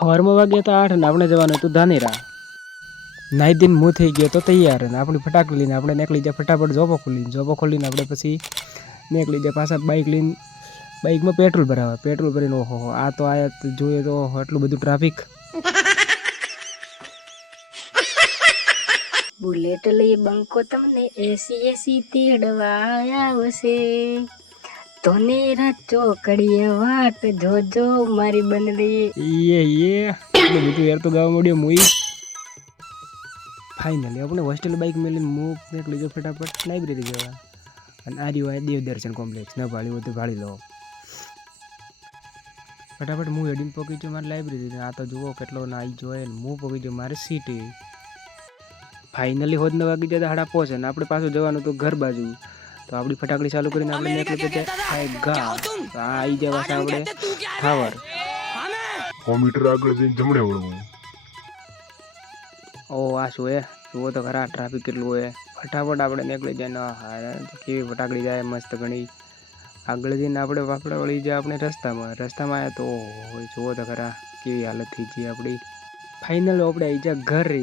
સવારમાં વાગ્યા હતા 8 ને આપણે જવાનું હતું ધાનેરા. નાઈ દિન મું થઈ ગયો તો તૈયાર ને આપણી ફટાકડી લઈને આપણે નીકળી જાય ફટાફટ જોબો ખોલીને આપણે પછી નીકળી જાય પાછા બાઇક લઈને. બાઇકમાં પેટ્રોલ ભરાવા પેટ્રોલ ભરીને ઓહો આ તો આયા જોઈએ તો એટલું બધું ટ્રાફિક. બુલેટ લઈ બંકો તમને એસી તેડવા આવશે. ધોનેરા ચોકડીએ વાટ જોજો મારી બંદડી. એટલું બધું યાર તો ગાવા મળ્યો મુઈ. ફાઇનલી આપણે હોસ્ટેલ બાઇક મેળીને હું નીકળી જાઉં ફટાફટ લાઇબ્રેરી જવા. અને આ રહ્યું દેવદર્શન કોમ્પ્લેક્સ ન ભાળી હોય તો ભાળી લો. ફટાફટ હું હેડીને પહોંચી છું મારી લાઇબ્રેરી. આ તો જુઓ કેટલો નાઈ જોઈએ ને હું પહોંચી જાઉં મારી સીટે. ફાઇનલી હોદ 9 વાગી જતા હાડા પહોંચે ને આપણે પાછું જવાનું હતું ઘર બાજુ. તો આપણી ફટાકડી ચાલુ કરીને આપણે નીકળી જતા આવી જવા આપણે ઠાવર. 100 મીટર આગળ જઈને જમણે વળવું. ઓ આ શું હે જુઓ તો ખરા ટ્રાફિક કેટલું હોય. ફટાફટ આપણે નીકળી જાય. હા કેવી ફટાકડી જાય મસ્ત ઘણી. આગળ જઈને આપણે વળી જાય આપણે રસ્તામાં આવ્યા તો જુઓ તો ખરા કેવી હાલત થઈ ગઈ આપણી. ફાઇનલ આપણે આવી જાય ઘરે.